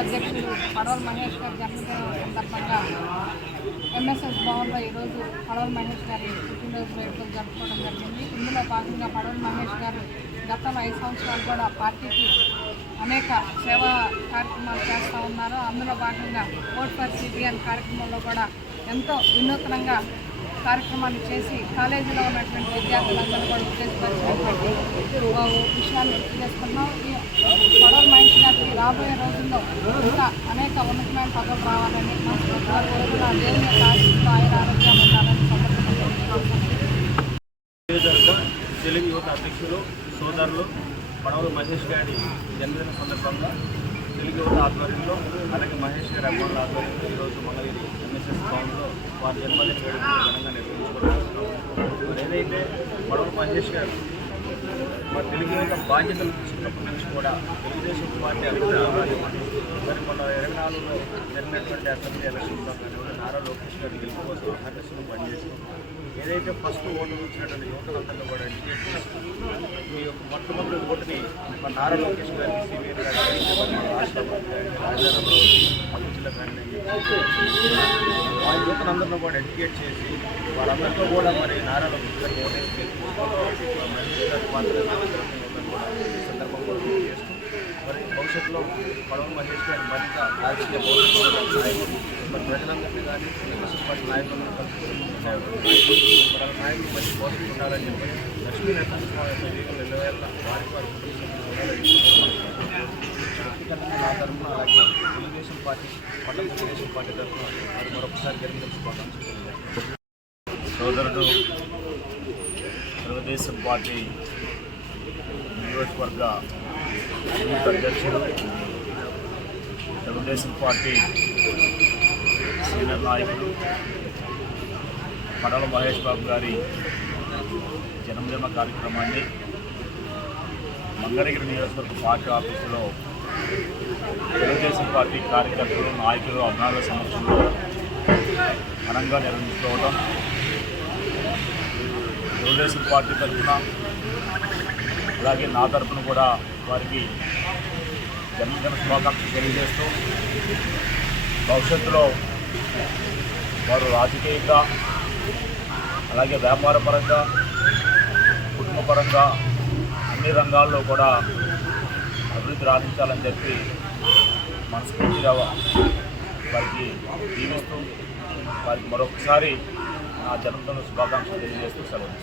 అధ్యక్షుడు పడవల మహేష్ గారి జన్మదినం సందర్భంగా ఎంఎస్ఎస్ భవన్లో ఈరోజు పడవల మహేష్ గారి పుట్టినరోజు వేడుకలు జరుపుకోవడం జరిగింది. ఇందులో భాగంగా పడవల మహేష్ గారు గతంలో 5 సంవత్సరాలు కూడా పార్టీకి అనేక సేవా కార్యక్రమాలు చేస్తూ ఉన్నారు. అందులో భాగంగా ఓట్ ఫర్ సిబిఎన్ కార్యక్రమంలో కూడా ఎంతో వినూత్నంగా కార్యక్రమాన్ని చేసి కాలేజీలో ఉన్నటువంటి విద్యార్థులందరూ కూడా ఉద్దేశపరిచినటువంటి విషయాన్ని గుర్తు చేసుకున్నాం. ఈ పడవల మహేష్ గారికి రాబోయే రోజుల్లో ఇంకా అనేక ఉన్నతమైన పదవులు రావాలని మనస్ఫూర్తిగా దేవుని యొక్క ఆశీస్సులు ఆయన ఆరోగ్యం ఉండాలని తెలుగు యువత అధ్యక్షులు సోదరులు పడవల మహేష్ గారి జన్మదిన సందర్భంగా తెలుగు యువత ఆధ్వర్యంలో అలాగే మహేష్ గారి అభిమానుల ఆధ్వర్యంలో ఈరోజు మంగళగిరి ఎంఎస్ఎస్ భవన్లో వారి జన్మదిన వేడుకలు ఘనంగా నిర్వహించుకుంటున్నాం. మరి ఏదైతే పడవల మహేష్ గారు మరి తెలుగు యువత బాధ్యతలు తీసుకున్నప్పటి నుంచి కూడా తెలుగుదేశం పార్టీ అభివృద్ధి మరి మొన్న 24లో జరిగినటువంటి అసెంబ్లీ ఎలక్షన్లో కానివ్వండి నారా లోకేష్ గారి గెలుపు కోసం అహర్నిశలు పనిచేసి ఏదైతే ఫస్ట్ ఓటు వచ్చినటువంటి యువతలందరినీ కూడా ఎడ్యుకేట్ చేసి ఈ యొక్క మొట్టమొదటి ఓటుని మన నారా లోకేష్ గారికి సిబిఎన్ గారి రాష్ట్ర రాజధానిలో అభివృద్ధిలో కానీ ఆ యువతలందరినీ కూడా ఎడ్యుకేట్ చేసి వారందరితో కూడా మరి నారా లోకేష్ గారికి ఓటేసి సందర్భంగా చేస్తూ మరి భవిష్యత్తులో పడవల మహేష్ గారి మరింత రాజకీయ నాయకులు మరి ప్రజలందరినీ కానీ తెలుగుదేశం పార్టీ నాయకులను కలుపుకొని వాళ్ళ నాయకులు మంచి పోటీ ఉండాలని చెప్పి లక్ష్మీ నరసింహస్వామి వీకులు 20 ఏళ్ళ వారికి వారి వ్యక్తిగతంగా నా తరఫున అలాగే తెలుగుదేశం పార్టీ పట్టణ తెలుగుదేశం పార్టీ తరఫున మరి మరొకసారి జరిగిన శుభాకాంక్షలు. సోదరుడు తెలుగుదేశం పార్టీ నియోజకవర్గ యూత్ అధ్యక్షుడు తెలుగుదేశం పార్టీ సీనియర్ నాయకుడు పడవల మహేష్ బాబు గారి జన్మదిన కార్యక్రమాన్ని మంగళగిరి నియోజకవర్గ పార్టీ ఆఫీసులో తెలుగుదేశం పార్టీ కార్యకర్తలు నాయకులు అభిమానుల సమక్షంలో ఘనంగా నిర్వహించుకోవడం తెలుగుదేశం పార్టీ తరఫున అలాగే నా తరఫున కూడా వారికి జన్మదిన శుభాకాంక్షలు తెలియజేస్తూ భవిష్యత్తులో వారు రాజకీయంగా అలాగే వ్యాపారపరంగా కుటుంబపరంగా అన్ని రంగాల్లో కూడా అభివృద్ధి రాణించాలని చెప్పి మనస్ఫూర్తిగా వారికి దీవిస్తూ వారికి మరొకసారి నా జన్మదిన శుభాకాంక్షలు తెలియజేస్తూ సెలవు.